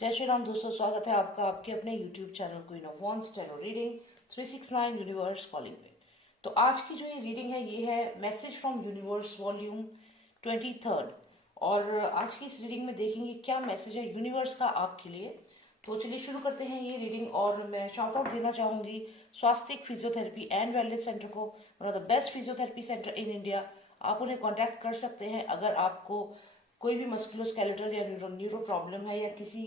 जय श्री राम दोस्तों, स्वागत है आपका आपके अपने YouTube channel queen of wands tarot reading 369 universe calling पे। तो आज की जो ये रीडिंग है ये है मैसेज फ्रॉम यूनिवर्स वॉल्यूम 23। और आज की इस रीडिंग में देखेंगे क्या मैसेज है यूनिवर्स का आपके लिए। तो चलिए शुरू करते हैं ये रीडिंग। और मैं शाउट आउट देना चाहूंगी स्वास्तिक फिजियोथेरेपी एंड वेलनेस सेंटर को, one of the best physiotherapy centre in India. आप उन्हें कॉन्टैक्ट कर सकते हैं अगर आपको कोई भी मस्कुलोस्केलेटल या न्यूरो प्रॉब्लम है, या किसी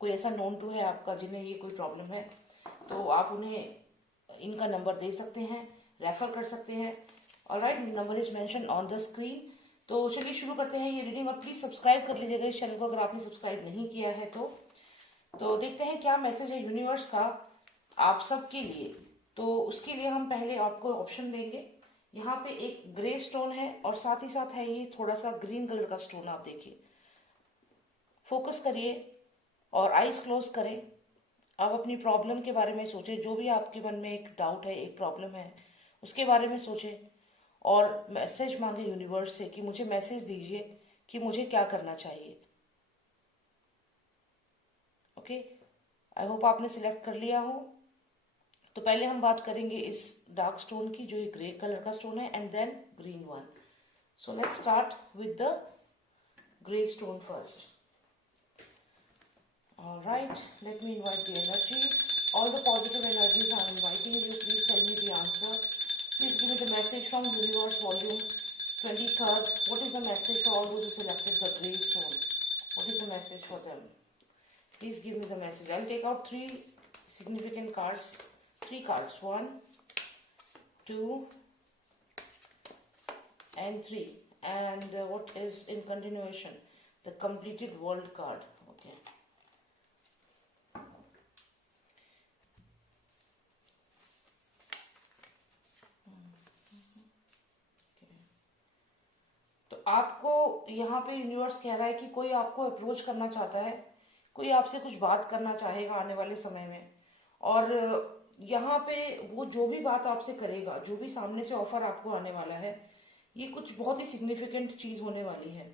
कोई ऐसा नोन टू है आपका जिन्हें ये कोई प्रॉब्लम है, तो आप उन्हें इनका नंबर दे सकते हैं, रेफर कर सकते हैं। Alright, number is mention on the screen. तो चलिए शुरू करते हैं ये रीडिंग। और प्लीज सब्सक्राइब कर लीजिएगा इस चैनल को अगर आपने सब्सक्राइब नहीं किया है तो देखते हैं क्या मैसेज है यूनिवर्स का आप सबके लिए। तो उसके लिए हम पहले आपको ऑप्शन देंगे। यहाँ पे एक ग्रे स्टोन है और साथ ही साथ है ये थोड़ा सा ग्रीन कलर का स्टोन। आप देखिए, फोकस करिए और आईज क्लोज करें। आप अपनी प्रॉब्लम के बारे में सोचें, जो भी आपके मन में एक डाउट है, एक प्रॉब्लम है, उसके बारे में सोचें और मैसेज मांगे यूनिवर्स से कि मुझे मैसेज दीजिए कि मुझे क्या करना चाहिए। ओके, आई होप आपने सिलेक्ट कर लिया हो। तो पहले हम बात करेंगे इस डार्क स्टोन की, जो ये ग्रे कलर का स्टोन है, and then green one. So let's start with the grey stone first. All right, let me invite the energies. All the positive energies I'm inviting you. Please tell me the answer. Please give me the message from Universe Volume 23rd. What is the message for all those who selected the grey stone? What is the message for them? Please give me the message. I'll take out 3 significant cards. 3 cards. 1, 2, and 3. And what is in continuation? The completed world card. Okay. आपको यहाँ पे universe कह रहा है कि कोई आपको approach करना चाहता है, कोई आपसे कुछ बात करना चाहेगा आने वाले समय में। और यहाँ पे वो जो भी बात आपसे करेगा, जो भी सामने से ऑफर आपको आने वाला है, ये कुछ बहुत ही सिग्निफिकेंट चीज होने वाली है।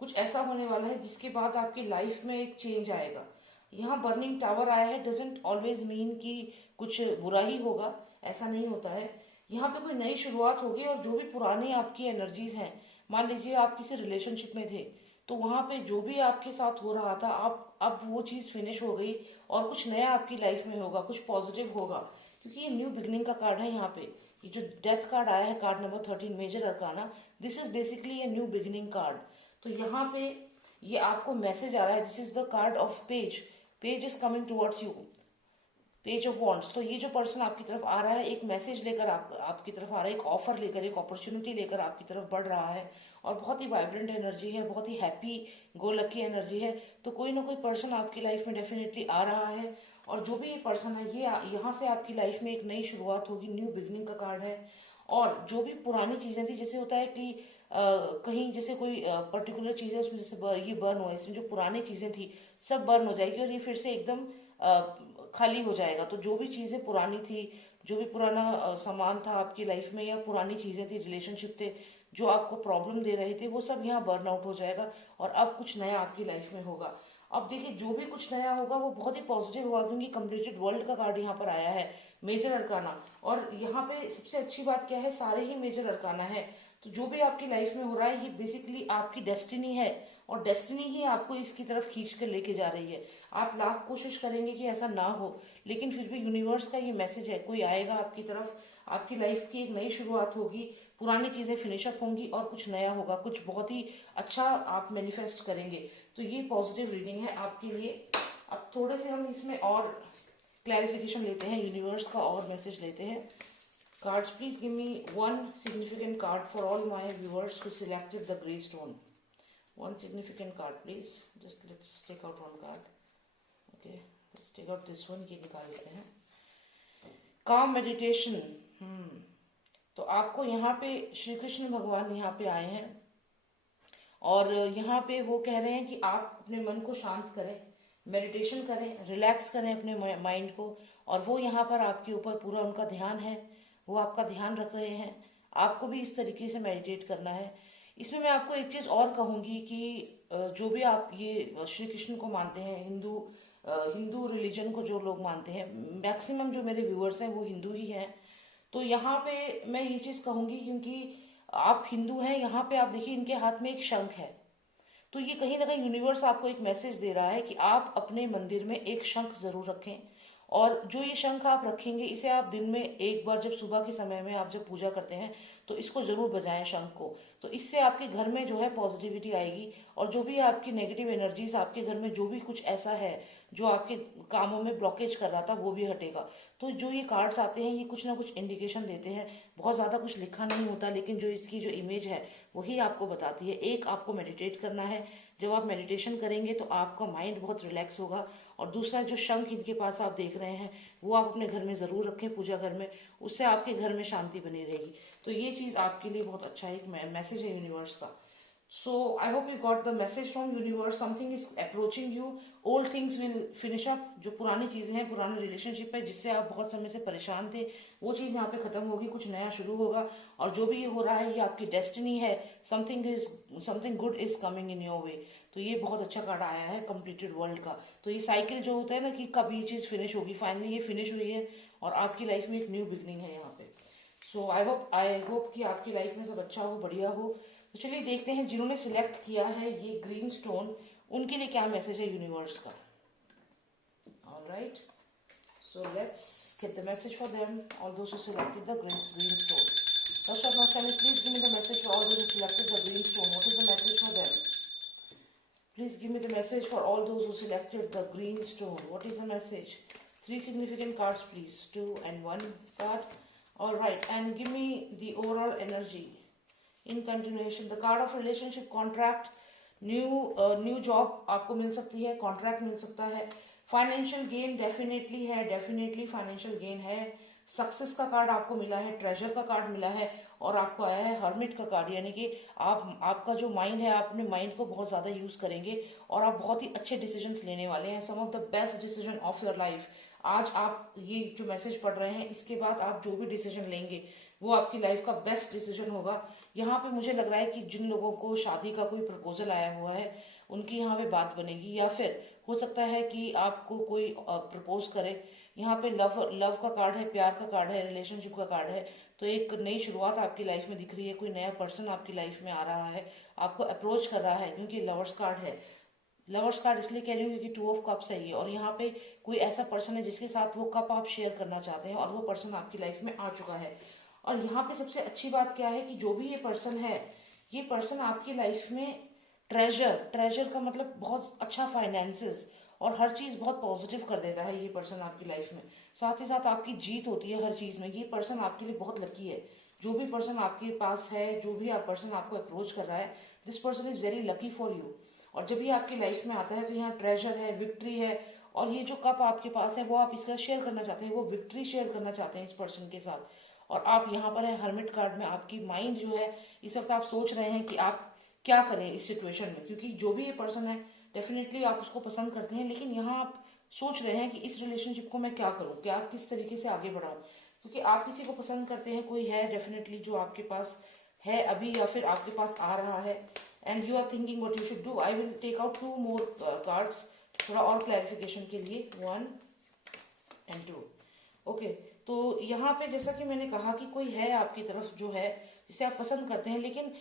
कुछ ऐसा होने वाला है जिसके बाद आपकी लाइफ में एक चेंज आएगा। यहाँ बर्निंग टावर आया है, डजेंट ऑलवेज मीन कि कुछ बुरा ही होगा, ऐसा नहीं होता है। यहाँ पे कोई नई शुरुआत होगी और जो भी पुरानी आपकी एनर्जीज हैं, मान लीजिए आप किसी रिलेशनशिप में थे तो वहां पे जो भी आपके साथ हो रहा था, आप अब वो चीज फिनिश हो गई और कुछ नया आपकी लाइफ में होगा, कुछ पॉजिटिव होगा। क्योंकि ये न्यू बिगनिंग का कार्ड है। यहाँ पे ये जो डेथ कार्ड आया है, card number 13, major arcana, this is basically a new beginning card. तो यहाँ पे ये आपको मैसेज आ रहा है, this is the card of page. Page is coming towards you, page of wands. तो ये जो पर्सन आपकी तरफ आ रहा है, एक मैसेज लेकर आपकी तरफ आ रहा है, एक ऑफर लेकर, एक अपॉर्चुनिटी लेकर आपकी तरफ बढ़ रहा है। और बहुत ही वाइब्रेंट एनर्जी है, बहुत ही हैप्पी गो लकी एनर्जी है। तो कोई ना कोई पर्सन आपकी लाइफ में डेफिनेटली आ रहा है। और जो भी ये पर्सन है, ये यहाँ से आपकी लाइफ में एक नई शुरुआत होगी, न्यू बिगनिंग का कार्ड है। और जो भी पुरानी चीजें थी, जैसे होता है कि कहीं जैसे कोई पर्टिकुलर चीज है, उसमें जैसे ये बर्न हुआ, इसमें जो पुरानी चीजें थी सब बर्न हो जाएगी और ये फिर से एकदम खाली हो जाएगा। तो जो भी चीजें पुरानी थी, जो भी पुराना सामान था आपकी लाइफ में, या पुरानी चीजें थी, रिलेशनशिप थे जो आपको प्रॉब्लम दे रहे थे, वो सब यहाँ बर्न आउट हो जाएगा और अब कुछ नया आपकी लाइफ में होगा। अब देखिए, जो भी कुछ नया होगा वो बहुत ही पॉजिटिव होगा, क्योंकि कंप्लीटेड वर्ल्ड का कार्ड यहाँ पर आया है, मेजर अरकाना। और यहाँ पे सबसे अच्छी बात क्या है, सारे ही मेजर अरकाना है। तो जो भी आपकी लाइफ में हो रहा है, ये बेसिकली आपकी डेस्टिनी है और डेस्टिनी ही आपको इसकी तरफ खींच कर लेके जा रही है। आप लाख कोशिश करेंगे कि ऐसा ना हो, लेकिन फिर भी यूनिवर्स का ये मैसेज है, कोई आएगा आपकी तरफ, आपकी लाइफ की एक नई शुरुआत होगी, पुरानी चीजें फिनिशअप होंगी और कुछ नया होगा, कुछ बहुत ही अच्छा आप मैनिफेस्ट करेंगे। तो ये पॉजिटिव रीडिंग है आपके लिए। अब थोड़े से हम इसमें और क्लैरिफिकेशन लेते हैं, यूनिवर्स का और मैसेज लेते हैं। Cards, please give me one significant card for all my viewers who selected the grey stone. One significant card, please. Just let's take out one card. Okay, let's take out this one. ये निकाल लेते हैं। Calm meditation. तो आपको यहाँ पे श्री कृष्ण भगवान यहाँ पे आए हैं और यहाँ पे वो कह रहे हैं कि आप अपने मन को शांत करें, मेडिटेशन करें, रिलैक्स करें अपने माइंड को। और वो यहाँ पर आपके ऊपर पूरा उनका ध्यान है, वो आपका ध्यान रख रहे हैं। आपको भी इस तरीके से मेडिटेट करना है। इसमें मैं आपको एक चीज और कहूंगी कि जो भी आप ये श्री कृष्ण को मानते हैं, हिंदू रिलीजन को जो लोग मानते हैं, मैक्सिमम जो मेरे व्यूअर्स हैं वो हिंदू ही हैं। तो यहाँ पे मैं ये चीज कहूंगी, क्योंकि आप हिंदू हैं, यहाँ पे आप देखिए इनके हाथ में एक शंख है। तो ये कहीं ना कहीं यूनिवर्स आपको एक मैसेज दे रहा है कि आप अपने मंदिर में एक शंख जरूर रखें। और जो ये शंख आप रखेंगे, इसे आप दिन में एक बार, जब सुबह के समय में आप जब पूजा करते हैं, तो इसको जरूर बजाएं शंख को। तो इससे आपके घर में जो है पॉजिटिविटी आएगी, और जो भी आपकी नेगेटिव एनर्जीज, आपके घर में जो भी कुछ ऐसा है जो आपके कामों में ब्लॉकेज कर रहा था, वो भी हटेगा। तो जो ये कार्ड्स आते हैं, ये कुछ ना कुछ इंडिकेशन देते हैं। बहुत ज्यादा कुछ लिखा नहीं होता, लेकिन जो इसकी जो इमेज है वही आपको बताती है। एक, आपको मेडिटेट करना है। जब आप मेडिटेशन करेंगे तो आपका माइंड बहुत रिलैक्स होगा। और दूसरा, जो शंख इनके पास आप देख रहे हैं, वो आप अपने घर में जरूर रखें, पूजा घर में। उससे आपके घर में शांति बनी रहेगी। तो ये चीज आपके लिए बहुत अच्छा एक मैसेज है यूनिवर्स का। So I hope you got the message from universe. Something is approaching you. Old things will finish up. जो पुरानी चीजें हैं, पुराने रिलेशनशिप है जिससे आप बहुत समय से परेशान थे, वो चीज यहाँ पे खत्म होगी, कुछ नया शुरू होगा। और जो भी ये हो रहा है, ये आपकी डेस्टिनी है। Something good is coming in your way. तो ये बहुत अच्छा कार्ड आया है कंप्लीटेड वर्ल्ड का। तो ये साइकिल जो होता है ना कि कब ये चीज फिनिश होगी, फाइनली ये फिनिश हुई है और आपकी लाइफ में एक न्यू बिगनिंग है यहाँ पे। सो आई होप कि आपकी लाइफ में सब अच्छा हो, बढ़िया हो। तो चलिए देखते हैं जिन्होंने सिलेक्ट किया है ये ग्रीन स्टोन, उनके लिए क्या मैसेज है यूनिवर्स का। Alright, so let's get the message for them, all those who selected the green stone. First of all, can you please give me the message for all those who selected the green stone? What is the message for them? Please give me the message for all those who selected the green stone. What is the message? 3 significant cards, please. 2 and 1 card. All right, and give me the overall energy. In continuation, the card of relationship, contract, new job आपको मिल सकती है, contract मिल सकता है। Financial gain definitely है, definitely financial gain है। Success का card आपको मिला है, ट्रेजर का कार्ड मिला है, और आपको आया है हर्मिट का कार्ड। यानी कि आपका जो माइंड है, आप अपने माइंड को बहुत ज्यादा यूज करेंगे और आप बहुत ही अच्छे डिसीजंस लेने वाले हैं, some of the best decision of your life. आज आप ये जो मैसेज पढ़ रहे हैं, इसके बाद आप जो भी डिसीजन लेंगे वो आपकी लाइफ का बेस्ट डिसीजन होगा। यहाँ पे मुझे लग रहा है कि जिन लोगों को शादी का कोई प्रपोजल आया हुआ है, उनकी यहाँ पे बात बनेगी, या फिर हो सकता है कि आपको कोई प्रपोज करे। यहाँ पे लव का कार्ड है, प्यार का कार्ड है, रिलेशनशिप का कार्ड है। तो एक नई शुरुआत आपकी लाइफ में दिख रही है, कोई नया पर्सन आपकी लाइफ में आ रहा है, आपको अप्रोच कर रहा है, क्योंकि लवर्स कार्ड है। लवर्स कार्ड इसलिए कह रही हूँ क्योंकि 2 ऑफ कप्स है ये, और यहाँ पे कोई ऐसा पर्सन है जिसके साथ वो कप आप शेयर करना चाहते हैं, और वो पर्सन आपकी लाइफ में आ चुका है। और यहाँ पे सबसे अच्छी बात क्या है कि जो भी ये पर्सन है, ये पर्सन आपकी लाइफ में ट्रेजर का मतलब बहुत अच्छा फाइनेंसेस और हर चीज बहुत पॉजिटिव कर देता है ये पर्सन आपकी लाइफ में। साथ ही साथ आपकी जीत होती है हर चीज में। ये पर्सन आपके लिए बहुत लकी है। जो भी पर्सन आपके पास है, जो भी पर्सन आपको अप्रोच कर रहा है, this person is very lucky for you. और जब ये आपकी लाइफ में आता है तो यहाँ ट्रेजर है, विक्ट्री है, और ये जो कप आपके पास है वो आप इसका शेयर करना चाहते हैं, वो विक्ट्री शेयर करना चाहते हैं इस पर्सन के साथ। और आप यहाँ पर है हर्मिट कार्ड में, आपकी माइंड जो है इस वक्त आप सोच रहे हैं कि आप क्या करें इस सिचुएशन में, क्योंकि जो भी ये पर्सन है डेफिनेटली आप उसको पसंद करते हैं, लेकिन यहाँ आप सोच रहे हैं कि इस रिलेशनशिप को मैं क्या करूं, क्या किस तरीके से आगे बढ़ाऊं, क्योंकि आप किसी को पसंद करते हैं, कोई है डेफिनेटली जो आपके पास है अभी या फिर आपके पास आ रहा है, and you are thinking what you should do. I will take out 2 more cards थोड़ा और क्लैरिफिकेशन के लिए, 1 and 2। ओके, तो यहाँ पे जैसा कि मैंने कहा कि कोई है आपकी तरफ जो है जिसे आप पसंद करते हैं, लेकिन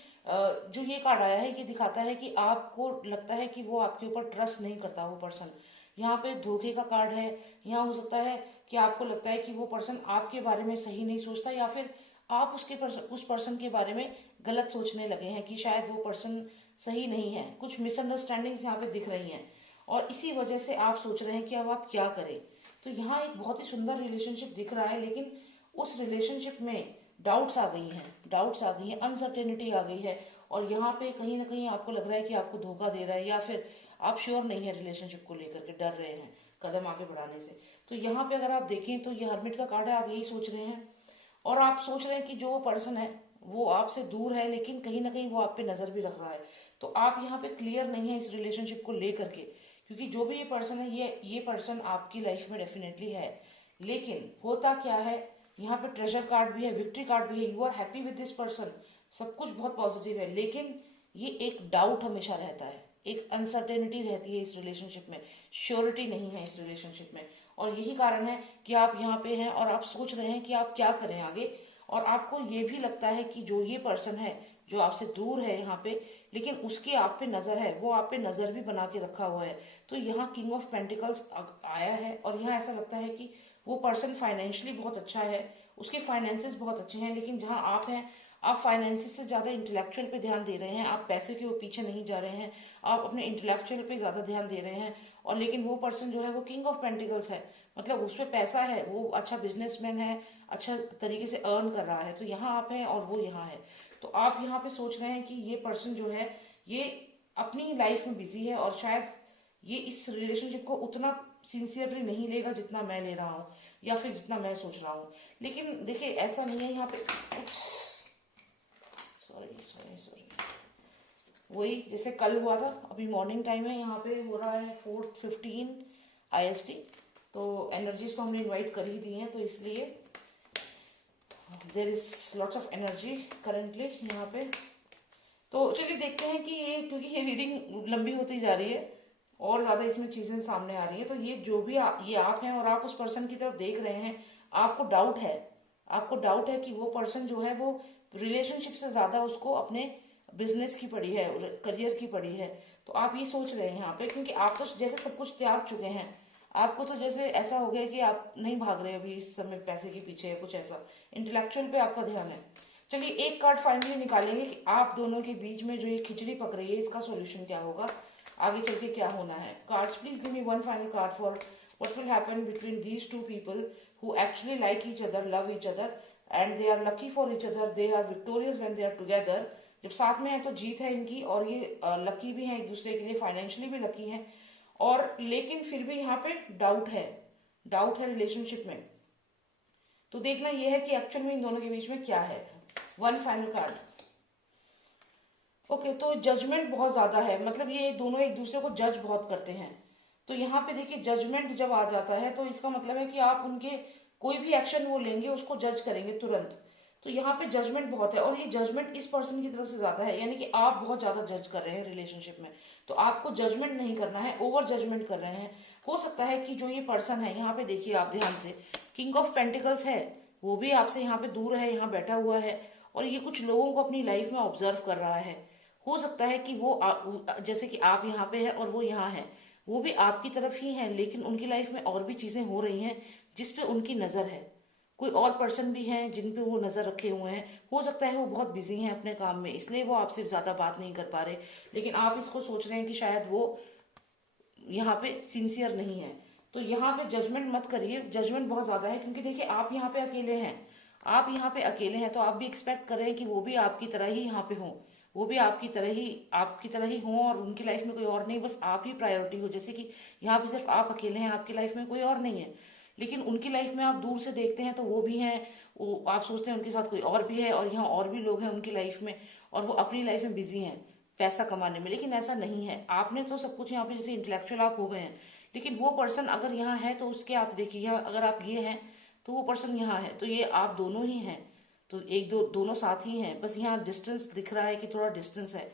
जो ये कार्ड आया है ये दिखाता है कि आपको लगता है कि वो आपके ऊपर ट्रस्ट नहीं करता वो पर्सन। यहाँ पे धोखे का कार्ड है। यहाँ हो सकता है कि आपको लगता है कि वो पर्सन आपके बारे में सही नहीं सोचता, या फिर आप उस पर्सन के बारे में गलत सोचने लगे हैं कि शायद वो पर्सन सही नहीं है। कुछ मिसअंडरस्टैंडिंग्स यहाँ पे दिख रही हैं, और इसी वजह से आप सोच रहे हैं कि अब आप क्या करें। तो यहाँ एक बहुत ही सुंदर रिलेशनशिप दिख रहा है, लेकिन उस रिलेशनशिप में डाउट्स आ गई हैं, अनसर्टेनिटी आ गई है, और यहाँ पे कहीं ना कहीं आपको लग रहा है कि आपको धोखा दे रहा है, या फिर आप श्योर नहीं है रिलेशनशिप को लेकर के, डर रहे हैं कदम आगे बढ़ाने से। तो यहाँ पे अगर आप देखें तो ये हर्मिट का कार्ड है, आप यही सोच रहे हैं, और आप सोच रहे हैं कि जो पर्सन है वो आपसे दूर है, लेकिन कहीं ना कहीं वो आप पे नजर भी रख रहा है। तो आप यहाँ पे क्लियर नहीं है इस रिलेशनशिप को लेकर के, क्योंकि जो भी ये पर्सन है, ये पर्सन आपकी लाइफ में डेफिनेटली है। लेकिन होता क्या है, यहाँ पे ट्रेजर कार्ड भी है, विक्ट्री कार्ड भी है, you are happy with this person, सब कुछ बहुत पॉजिटिव है, लेकिन ये एक डाउट हमेशा रहता है। एक अनसर्टेनिटी रहती है इस रिलेशनशिप में, श्योरिटी नहीं है इस रिलेशनशिप में। और यही कारण है कि आप यहाँ पे हैं और आप सोच रहे हैं कि आप क्या करें आगे। और आपको ये भी लगता है कि जो ये पर्सन है जो आपसे दूर है यहाँ पे, लेकिन उसकी आप पे नजर है, वो आप पे नजर भी बना के रखा हुआ है। तो यहाँ किंग ऑफ पेंटिकल्स आया है और यहाँ ऐसा लगता है कि वो पर्सन फाइनेंशियली बहुत अच्छा है, उसके फाइनेंसेस बहुत अच्छे हैं, लेकिन जहाँ आप हैं आप फाइनेंसिस से ज़्यादा इंटेलेक्चुअल पे ध्यान दे रहे हैं, आप पैसे के पीछे नहीं जा रहे हैं, आप अपने इंटेलेक्चुअल पे ज़्यादा ध्यान दे रहे हैं। और लेकिन वो पर्सन जो है वो किंग ऑफ पेंटिकल्स है, मतलब उस पर पैसा है, वो अच्छा बिजनेसमैन है, अच्छा तरीके से अर्न कर रहा है। तो यहाँ आप हैं और वो यहाँ है। तो आप यहाँ पे सोच रहे हैं कि ये पर्सन जो है ये अपनी लाइफ में बिजी है और शायद ये इस रिलेशनशिप को उतना सिंसियरली नहीं लेगा जितना मैं ले रहा हूँ या फिर जितना मैं सोच रहा हूँ। लेकिन देखिए ऐसा नहीं है यहाँ पे, सॉरी सॉरी सॉरी, वही जैसे कल हुआ था, अभी मॉर्निंग टाइम है, यहाँ पे हो रहा है 4:15 IST। तो एनर्जीज को हमने इनवाइट कर ही दी हैं, तो इसलिए there is lots of energy currently यहाँ पे। तो चलिए देखते हैं कि ये, क्योंकि ये रीडिंग लंबी होती जा रही है और ज्यादा इसमें चीजें सामने आ रही है, तो ये जो भी ये आप हैं और आप उस पर्सन की तरफ देख रहे हैं, आपको डाउट है, आपको डाउट है कि वो पर्सन जो है वो रिलेशनशिप से ज्यादा उसको अपने बिजनेस की पड़ी है, करियर की पड़ी है। तो आप ये सोच रहे हैं यहाँ पे, क्योंकि आप तो जैसे सब कुछ त्याग चुके हैं, आपको तो जैसे ऐसा हो गया कि आप नहीं भाग रहे अभी इस समय पैसे के पीछे, कुछ ऐसा इंटेलेक्चुअल पे आपका ध्यान है। चलिए एक कार्ड फाइनली निकालेंगे कि आप दोनों के बीच में जो ये खिचड़ी पक रही है इसका सॉल्यूशन क्या होगा, आगे चल के क्या होना है। Cards please give me one final card for what will happen between these two people who actually like each other, love each other and they are lucky for each other, they are victorious when they are together. जब साथ में है तो जीत है इनकी, और ये lucky भी है एक दूसरे के लिए, फाइनेंशियली भी लकी है। और लेकिन फिर भी यहाँ पे डाउट है, डाउट है रिलेशनशिप में। तो देखना यह है कि एक्चुअल में इन दोनों के बीच में क्या है। One final card, okay. तो जजमेंट बहुत ज्यादा है, मतलब ये दोनों एक दूसरे को जज बहुत करते हैं। तो यहाँ पे देखिए जजमेंट जब आ जाता है तो इसका मतलब है कि आप उनके कोई भी एक्शन वो लेंगे उसको जज करेंगे तुरंत। तो यहाँ पे जजमेंट बहुत है, और ये जजमेंट इस पर्सन की तरफ से ज्यादा है, यानी कि आप बहुत ज्यादा जज कर रहे हैं रिलेशनशिप में। तो आपको जजमेंट नहीं करना है, ओवर जजमेंट कर रहे हैं। हो सकता है कि जो ये पर्सन है, यहाँ पे देखिए आप ध्यान से, किंग ऑफ पेंटिकल्स है, वो भी आपसे यहाँ पे दूर है, यहाँ बैठा हुआ है, और ये कुछ लोगों को अपनी लाइफ में ऑब्जर्व कर रहा है। हो सकता है कि वो जैसे कि आप यहाँ पे है और वो यहाँ है, वो भी आपकी तरफ ही है, लेकिन उनकी लाइफ में और भी चीजें हो रही हैं जिसपे उनकी नजर है। कोई और पर्सन भी हैं जिन पे वो नजर रखे हुए हैं। हो सकता है वो बहुत बिजी हैं अपने काम में, इसलिए वो आपसे ज्यादा बात नहीं कर पा रहे, लेकिन आप इसको सोच रहे हैं कि शायद वो यहाँ पे सिंसियर नहीं है। तो यहाँ पे जजमेंट मत करिए, जजमेंट बहुत ज्यादा है, क्योंकि देखिए आप यहाँ पे अकेले हैं, आप यहाँ पे अकेले हैं, तो आप भी एक्सपेक्ट कर रहे हैं कि वो भी आपकी तरह ही यहाँ पे हों, वो भी आपकी तरह ही हों, और उनकी लाइफ में कोई और नहीं, बस आप ही प्रायोरिटी हो। जैसे कि यहाँ पे सिर्फ आप अकेले हैं, आपकी लाइफ में कोई और नहीं है, लेकिन उनकी लाइफ में आप दूर से देखते हैं तो वो भी हैं, वो आप सोचते हैं उनके साथ कोई और भी है, और यहाँ और भी लोग हैं उनकी लाइफ में, और वो अपनी लाइफ में बिजी हैं पैसा कमाने में। लेकिन ऐसा नहीं है, आपने तो सब कुछ यहाँ पे जैसे इंटेलेक्चुअल आप हो गए हैं, लेकिन वो पर्सन अगर यहाँ है तो उसके आप देखिए, अगर आप ये हैं तो वो पर्सन यहाँ है, तो ये आप दोनों ही हैं, तो एक दो दोनों साथ ही हैं, बस यहाँ डिस्टेंस दिख रहा है कि थोड़ा डिस्टेंस है।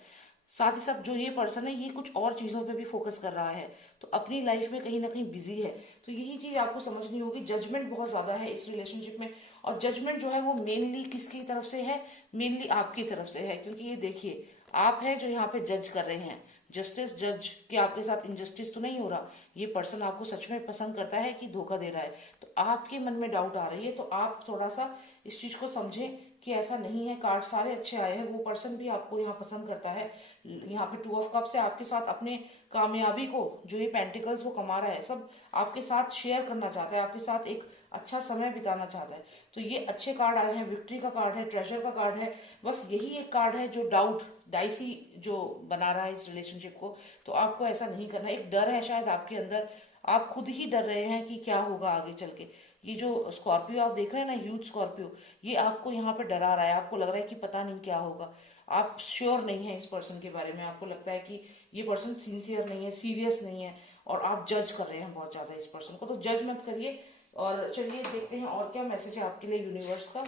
साथ ही साथ जो ये पर्सन है ये कुछ और चीजों पे भी फोकस कर रहा है, तो अपनी लाइफ में कहीं ना कहीं बिजी है। तो यही चीज आपको समझनी होगी, जजमेंट बहुत ज्यादा है इस रिलेशनशिप में, और जजमेंट जो है वो मेनली किसकी तरफ से है, मेनली आपकी तरफ से है, क्योंकि ये देखिए आप हैं जो यहाँ पे जज कर रहे हैं, जस्टिस जज कि आपके साथ इनजस्टिस तो नहीं हो रहा, ये पर्सन आपको सच में पसंद करता है कि धोखा दे रहा है। तो आपके मन में डाउट आ रही है, तो आप थोड़ा सा इस चीज को समझें कि ऐसा नहीं है। कार्ड सारे अच्छे आए हैं, वो पर्सन भी आपको यहाँ पसंद करता है। यहाँ पे 2 ऑफ कप्स है, आपके साथ अपने कामयाबी को, जो ये पेंटिकल्स वो कमा रहा है, सब आपके साथ शेयर करना चाहता है, आपके साथ एक अच्छा समय बिताना चाहता है। तो ये अच्छे कार्ड आए हैं, विक्ट्री का कार्ड है, ट्रेजर का कार्ड है। बस यही एक कार्ड है जो डाउट डाइसी जो बना रहा है इस रिलेशनशिप को। तो आपको ऐसा नहीं करना, एक डर है शायद आपके अंदर, आप खुद ही डर रहे हैं कि क्या होगा आगे चल के। ये जो स्कॉर्पियो आप देख रहे हैं ना, ह्यूज स्कॉर्पियो, ये आपको यहाँ पे डरा रहा है, आपको लग रहा है कि पता नहीं क्या होगा, आप श्योर नहीं है इस पर्सन के बारे में, आपको लगता है कि ये पर्सन सिंसियर नहीं है, सीरियस नहीं है, और आप जज कर रहे हैं बहुत ज्यादा इस पर्सन को। तो जज मत करिए, और चलिए देखते हैं और क्या मैसेज है आपके लिए यूनिवर्स का।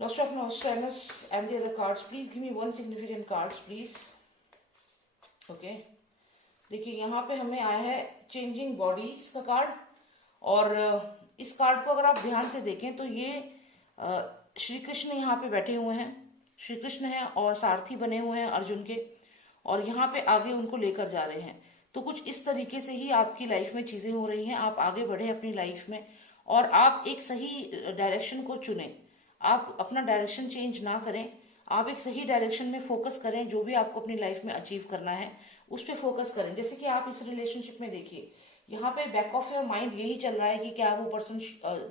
Lost of Nostradamus and the other cards, please give me one significant cards please. Okay, देखिए यहाँ पे हमें आया है चेंजिंग बॉडीज का कार्ड। और इस कार्ड को अगर आप ध्यान से देखें तो ये श्री कृष्ण यहाँ पे बैठे हुए हैं, श्री कृष्ण हैं और सारथी बने हुए हैं अर्जुन के, और यहाँ पे आगे उनको लेकर जा रहे हैं। तो कुछ इस तरीके से ही आपकी लाइफ में चीजें हो रही हैं, आप आगे बढ़े अपनी लाइफ में और आप एक सही डायरेक्शन को चुनें। आप अपना डायरेक्शन चेंज ना करें, आप एक सही डायरेक्शन में फोकस करें। जो भी आपको अपनी लाइफ में अचीव करना है उस पर फोकस करें। जैसे कि आप इस रिलेशनशिप में देखिए, यहाँ पे बैक ऑफ योर माइंड यही चल रहा है कि क्या वो पर्सन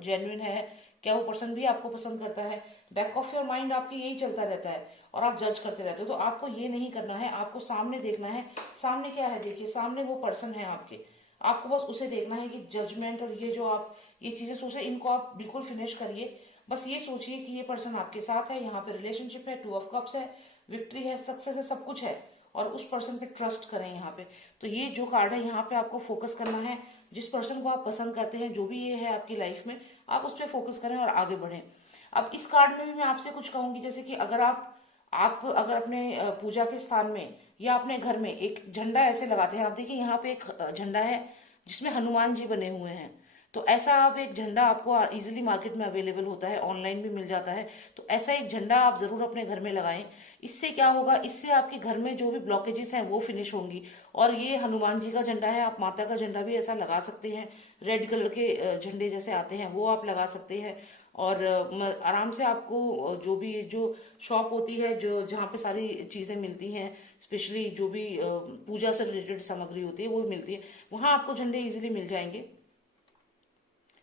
जेन्युइन है, क्या वो पर्सन भी आपको पसंद करता है। बैक ऑफ योर माइंड आपकी यही चलता रहता है और आप जज करते रहते हो। तो आपको ये नहीं करना है, आपको सामने देखना है। सामने क्या है, देखिए सामने वो पर्सन है आपके, आपको बस उसे देखना है कि जजमेंट और ये जो आप ये चीजें सोच रहे हैं इनको आप बिल्कुल फिनिश करिए। बस ये सोचिए कि ये पर्सन आपके साथ है, यहाँ पे रिलेशनशिप है, 2 ऑफ कप्स है, विक्ट्री है, सक्सेस है, सब कुछ है, और उस पर्सन पे ट्रस्ट करें यहाँ पे। तो ये जो कार्ड है यहाँ पे आपको फोकस करना है। जिस पर्सन को आप पसंद करते हैं, जो भी ये है आपकी लाइफ में, आप उस पर फोकस करें और आगे बढ़ें। अब इस कार्ड में भी मैं आपसे कुछ कहूंगी, जैसे कि अगर आप अगर अपने पूजा के स्थान में या अपने घर में एक झंडा ऐसे लगाते हैं, आप देखिए यहाँ पे एक झंडा है जिसमें हनुमान जी बने हुए हैं। तो ऐसा आप एक झंडा आपको इजीली मार्केट में अवेलेबल होता है, ऑनलाइन भी मिल जाता है। तो ऐसा एक झंडा आप जरूर अपने घर में लगाएं। इससे क्या होगा, इससे आपके घर में जो भी ब्लॉकेजेस हैं वो फिनिश होंगी। और ये हनुमान जी का झंडा है, आप माता का झंडा भी ऐसा लगा सकते हैं। रेड कलर के झंडे जैसे आते हैं वो आप लगा सकते हैं। और आराम से आपको जो भी जो शॉप होती है जो जहाँ पे सारी चीजें मिलती हैं, स्पेशली जो भी पूजा से रिलेटेड सामग्री होती है वो मिलती है, वहां आपको झंडे इजीली मिल जाएंगे।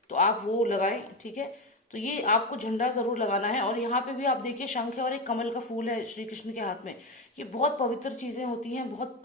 तो आप वो लगाएं, ठीक है। तो ये आपको झंडा जरूर लगाना है। और यहाँ पे भी आप देखिए शंख है और एक कमल का फूल है श्री कृष्ण के हाथ में। ये बहुत पवित्र चीजें होती हैं, बहुत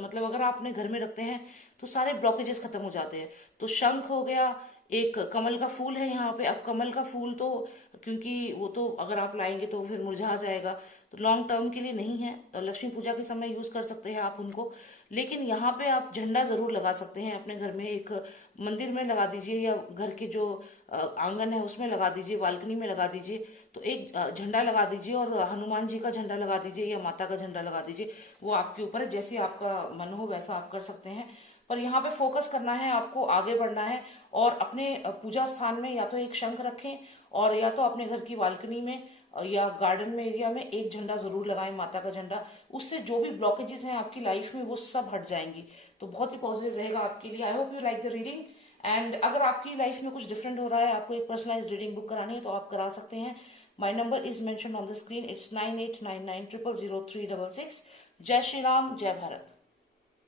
मतलब अगर आप अपने घर में रखते हैं तो सारे ब्लॉकेजेस खत्म हो जाते हैं। तो शंख हो गया, एक कमल का फूल है यहाँ पे। अब कमल का फूल तो क्योंकि वो तो अगर आप लाएंगे तो फिर मुरझा जाएगा, तो लॉन्ग टर्म के लिए नहीं है, लक्ष्मी पूजा के समय यूज कर सकते हैं आप उनको। लेकिन यहाँ पे आप झंडा जरूर लगा सकते हैं अपने घर में। एक मंदिर में लगा दीजिए या घर के जो आंगन है उसमें लगा दीजिए, बालकनी में लगा दीजिए। तो एक झंडा लगा दीजिए और हनुमान जी का झंडा लगा दीजिए या माता का झंडा लगा दीजिए। वो आपके ऊपर है, जैसे आपका मन हो वैसा आप कर सकते हैं। पर यहाँ पे फोकस करना है, आपको आगे बढ़ना है। और अपने पूजा स्थान में या तो एक शंख रखें और या तो अपने घर की बालकनी में या गार्डन में एरिया में एक झंडा जरूर लगाएं, माता का झंडा। उससे जो भी ब्लॉकेजेस हैं आपकी लाइफ में वो सब हट जाएंगी। तो बहुत ही पॉजिटिव रहेगा आपके लिए। I hope you like the reading. And अगर आपकी लाइफ में कुछ डिफरेंट हो रहा है, आपको एक पर्सनलाइज रीडिंग बुक करानी है तो आप करा सकते हैं। My number is mention on the screen, it's 9899000366। जय श्री राम, जय भारत।